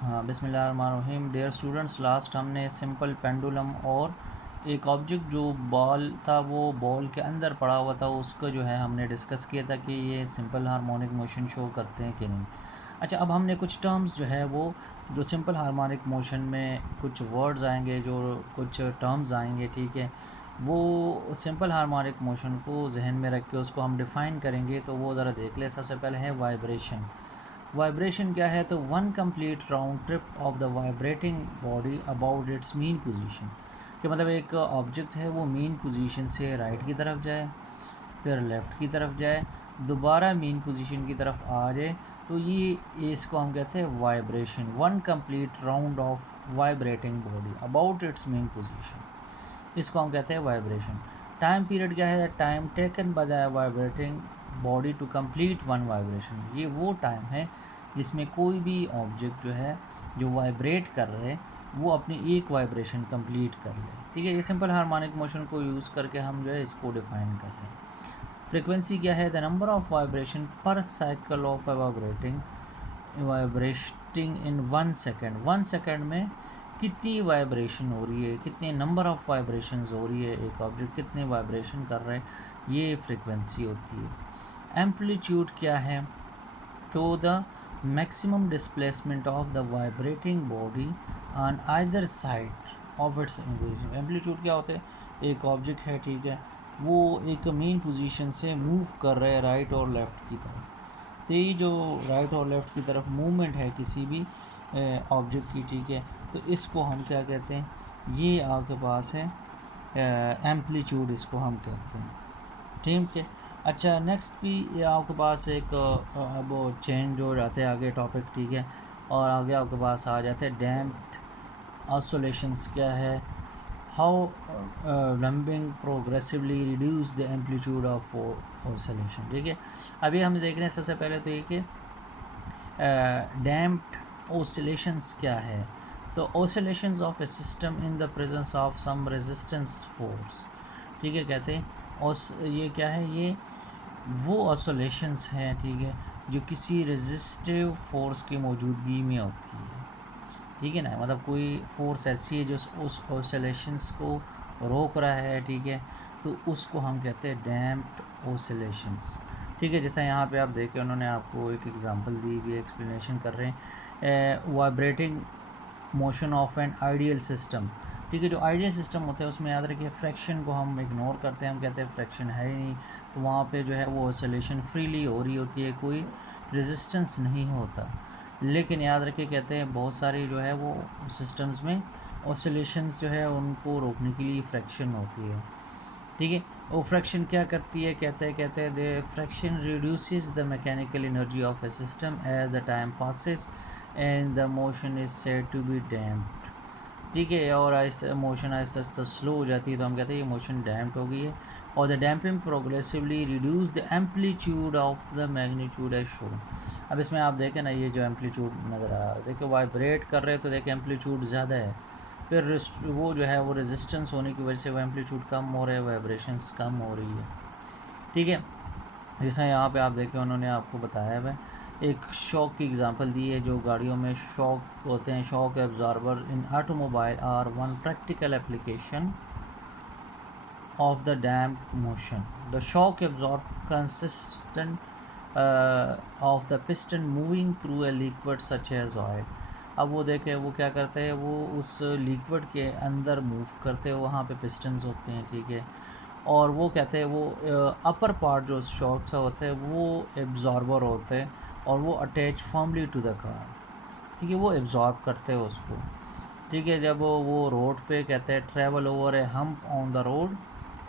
हाँ, बिस्मिल्लाहिर्रहमानिर्रहीम। Dear students, last हमने सिंपल पेंडुलम और एक ऑब्जेक्ट जो बॉल था वो बॉल के अंदर पड़ा हुआ था उसको जो है हमने डिस्कस किया था कि ये सिंपल हार्मोनिक मोशन शो करते हैं कि नहीं। अच्छा, अब हमने कुछ टर्म्स जो है वो जो सिंपल हार्मोनिक मोशन में कुछ वर्ड्स आएंगे, जो कुछ टर्म्स आएंगे, ठीक है, वो सिंपल हार्मोनिक मोशन को जहन में रख के उसको हम डिफ़ाइन करेंगे। तो वो ज़रा देख ले। सबसे पहले है वाइब्रेशन। वाइब्रेशन क्या है? तो one complete round trip of the vibrating body about its mean position. कि मतलब एक ऑब्जेक्ट है वो मीन पोजीशन से राइट की तरफ जाए, फिर लेफ़्ट की तरफ जाए, दोबारा मीन पोजीशन की तरफ आ जाए, तो ये इसको हम कहते हैं vibration. One complete round of vibrating body about its mean position, इसको हम कहते हैं वाइब्रेशन। टाइम पीरियड क्या है? Time taken by the vibrating body to complete one vibration. ये वो टाइम है जिसमें कोई भी ऑब्जेक्ट जो है जो वाइब्रेट कर रहे वो अपनी एक वाइब्रेशन कंप्लीट कर ले। ठीक है, ये सिंपल हार्मोनिक मोशन को यूज़ करके हम जो है इसको डिफाइन कर रहे हैं। फ्रीक्वेंसी क्या है? द नंबर ऑफ वाइब्रेशन पर cycle of vibrating in 1 second. 1 second में कितनी वाइब्रेशन हो रही है, कितने नंबर ऑफ़ वाइब्रेशंस हो रही है, एक ऑब्जेक्ट कितने वाइब्रेशन कर रहा है, ये फ्रीक्वेंसी होती है। एम्पलीट्यूड क्या है? तो the maximum displacement of the vibrating body on either side of its increasing. Amplitude क्या होता है? एक ऑब्जेक्ट है, ठीक है, वो एक मेन पोजीशन से मूव कर रहे हैं राइट और लेफ़्ट की तरफ। तो ये जो राइट और लेफ़्ट की तरफ मूवमेंट है किसी भी ऑब्जेक्ट की, ठीक है, तो इसको हम क्या कहते हैं? ये आपके पास है एम्पलीट्यूड, इसको हम कहते हैं। ठीक है। अच्छा, नेक्स्ट भी ये आपके पास एक अब चेंज हो जाते हैं आगे टॉपिक, ठीक है, और आगे आपके पास आ जाते हैं डैम्प्ड ऑसिलेशंस। क्या है? How dumping progressively reduce the amplitude of oscillation. ठीक है, अभी हम देख रहे हैं सबसे पहले तो ये कि डैम्प्ड ऑसिलेशंस क्या है। तो oscillations of a system in the presence of some resistance force. ठीक है, कहते हैं ये क्या है? ये वो ऑसिलेशंस हैं, ठीक है, जो किसी रेजिस्टिव फोर्स की मौजूदगी में होती है। ठीक है ना, मतलब कोई फोर्स ऐसी है जो उस ऑसिलेशंस को रोक रहा है, ठीक है, तो उसको हम कहते हैं डैम्प्ड ऑसिलेशंस। ठीक है, जैसा यहाँ पे आप देखें उन्होंने आपको एक एग्जांपल दी भी, एक्सप्लेनेशन कर रहे हैं vibrating motion of an ideal system. ठीक है, जो आइडियल सिस्टम होता है उसमें याद रखिए फ्रैक्शन को हम इग्नोर करते हैं, हम कहते हैं फ्रैक्शन है ही नहीं, तो वहाँ पे जो है वो ऑसिलेशन फ्रीली हो रही होती है, कोई रेजिस्टेंस नहीं होता। लेकिन याद रखिए, कहते हैं बहुत सारी जो है वो सिस्टम्स में ऑसिलेशंस जो है उनको रोकने के लिए फ्रैक्शन होती है। ठीक है, वो फ्रैक्शन क्या करती है? कहते हैं the friction reduces the mechanical energy of a system as the time passes and the motion is said to be damped. ठीक है, और ऐसे मोशन आहिस्ता आहिस्ता स्लो हो जाती है तो हम कहते हैं ये मोशन डैम्प्ड हो गई है। और the damping progressively reduce the amplitude of the magnitude as shown. अब इसमें आप देखें ना, ये जो एम्पलीट्यूड नज़र आ रहा है, देखिए वाइब्रेट कर रहे हैं तो देखिए एम्पलीट्यूड ज़्यादा है, फिर वो जो है वो रेजिस्टेंस होने की वजह से वो एम्पलीट्यूड कम हो रहा है, वाइब्रेशंस कम हो रही है। ठीक है, जैसा यहाँ पे आप देखें उन्होंने आपको बताया है, एक शॉक की एग्जांपल दी है। जो गाड़ियों में शॉक होते हैं, shock absorber in automobile are one practical application of the damped motion. The shock absorber consistent of the piston moving through a liquid such as oil. अब वो देखें वो क्या करते हैं, वो उस लिक्विड के अंदर मूव करते हैं, वहाँ पे पिस्टन्स होते हैं, ठीक है, और वो कहते हैं वो अपर पार्ट जो शॉक सा होता है वो एब्जॉर्बर होते हैं और वो attach firmly to the car. ठीक है, वो एब्जॉर्ब करते हैं उसको। ठीक है, जब वो रोड पे कहते हैं travel over A hump on the road,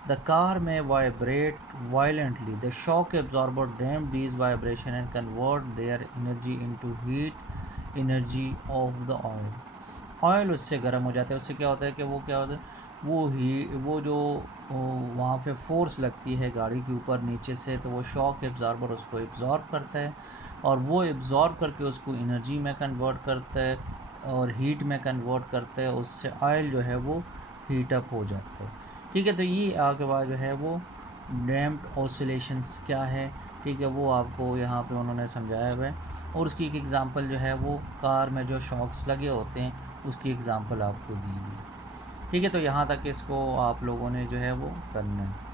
the car may vibrate violently. The shock absorber damp these vibration and convert their energy into heat energy of the oil. Oil उससे गर्म हो जाता है, उससे क्या होता है कि वो क्या होता है, वो जो वहाँ पे फोर्स लगती है गाड़ी के ऊपर नीचे से, तो वो शॉक एब्जॉर्बर उसको एब्जॉर्ब करता है और वो एब्जॉर्ब करके उसको एनर्जी में कन्वर्ट करता है और हीट में कन्वर्ट करता है, उससे ऑयल जो है वो हीट अप हो जाता है। ठीक है, तो ये आपके पास जो है वो डैम्प्ड ऑसिलेशंस क्या है, ठीक है, वो आपको यहाँ पे उन्होंने समझाया हुआ है। और उसकी एक एग्ज़ाम्पल जो है वो कार में जो शॉक्स लगे होते हैं उसकी एग्ज़ाम्पल आपको दी हुई है। ठीक है, तो यहाँ तक इसको आप लोगों ने जो है वो करना है।